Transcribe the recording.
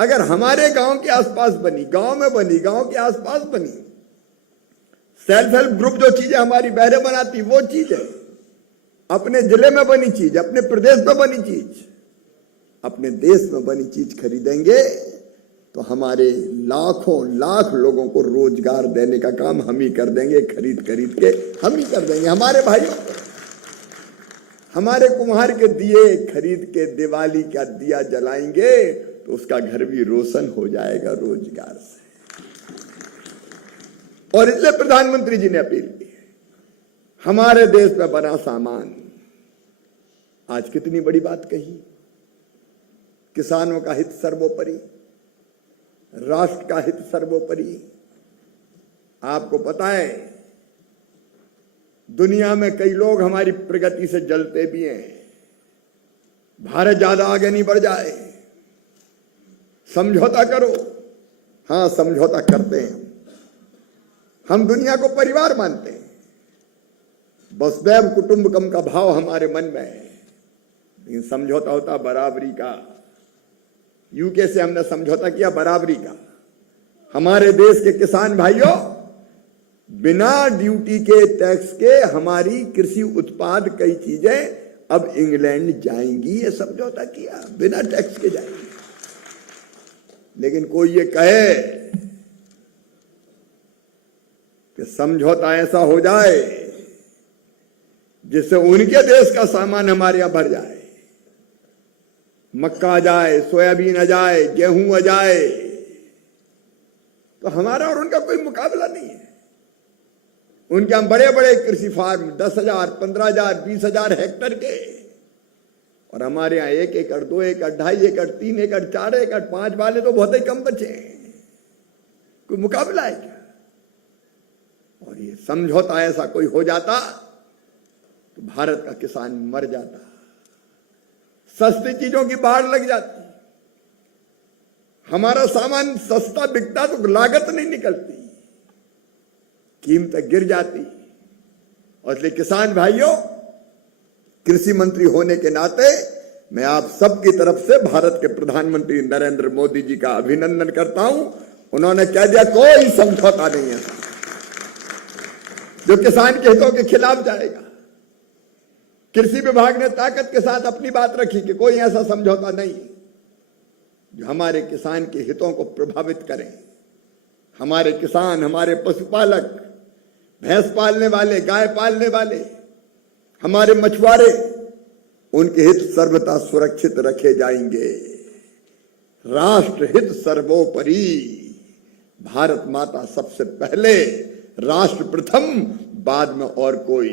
अगर हमारे गांव के आसपास बनी, गांव में बनी, गांव के आसपास बनी, सेल्फ हेल्प ग्रुप जो चीजें हमारी बहरें बनाती वो चीज है, अपने जिले में बनी चीज, अपने प्रदेश में बनी चीज, अपने देश में बनी चीज खरीदेंगे तो हमारे लाखों लाख लोगों को रोजगार देने का काम हम ही कर देंगे। खरीद खरीद के हम ही कर देंगे। हमारे भाइयों को, हमारे कुम्हार के दिए खरीद के दिवाली का दिया जलाएंगे तो उसका घर भी रोशन हो जाएगा रोजगार से। और इसलिए प्रधानमंत्री जी ने अपील की है, हमारे देश में बना सामान, आज कितनी बड़ी बात कही, किसानों का हित सर्वोपरि, राष्ट्र का हित सर्वोपरि। आपको पता है दुनिया में कई लोग हमारी प्रगति से जलते भी हैं, भारत ज्यादा आगे नहीं बढ़ जाए, समझौता करो। हां, समझौता करते हैं, हम दुनिया को परिवार मानते हैं, वसुधैव कुटुंबकम का भाव हमारे मन में है, लेकिन समझौता होता बराबरी का। यूके से हमने समझौता किया बराबरी का। हमारे देश के किसान भाइयों, बिना ड्यूटी के, टैक्स के हमारी कृषि उत्पाद कई चीजें अब इंग्लैंड जाएंगी, ये समझौता किया, बिना टैक्स के जाएंगी। लेकिन कोई ये कहे कि समझौता ऐसा हो जाए जिससे उनके देश का सामान हमारे यहां भर जाए, मक्का आ जाए, सोयाबीन आ जाए, गेहूं आ जाए, तो हमारा और उनका कोई मुकाबला नहीं है। उनके हम बड़े बड़े कृषि फार्म 10,000, 15,000, 20,000 हेक्टेयर के, और हमारे यहां 1 एकड़, 2 एकड़, 2.5 एकड़, 3 एकड़, 4 एकड़, 5 वाले तो बहुत ही कम बचे हैं। कोई मुकाबला है क्या? और ये समझौता ऐसा कोई हो जाता तो भारत का किसान मर जाता, सस्ती चीजों की बाढ़ लग जाती, हमारा सामान सस्ता बिकता तो लागत नहीं निकलती, कीमतें गिर जाती। और इसलिए किसान भाइयों, कृषि मंत्री होने के नाते मैं आप सबकी तरफ से भारत के प्रधानमंत्री नरेंद्र मोदी जी का अभिनंदन करता हूं। उन्होंने कह दिया कोई समझौता नहीं है जो किसान के हितों के खिलाफ जाएगा। कृषि विभाग ने ताकत के साथ अपनी बात रखी कि कोई ऐसा समझौता नहीं जो हमारे किसान के हितों को प्रभावित करे। हमारे किसान, हमारे पशुपालक, भैंस पालने वाले, गाय पालने वाले, हमारे मछुआरे, उनके हित सर्वथा सुरक्षित रखे जाएंगे। राष्ट्र हित सर्वोपरि, भारत माता सबसे पहले, राष्ट्र प्रथम, बाद में और कोई।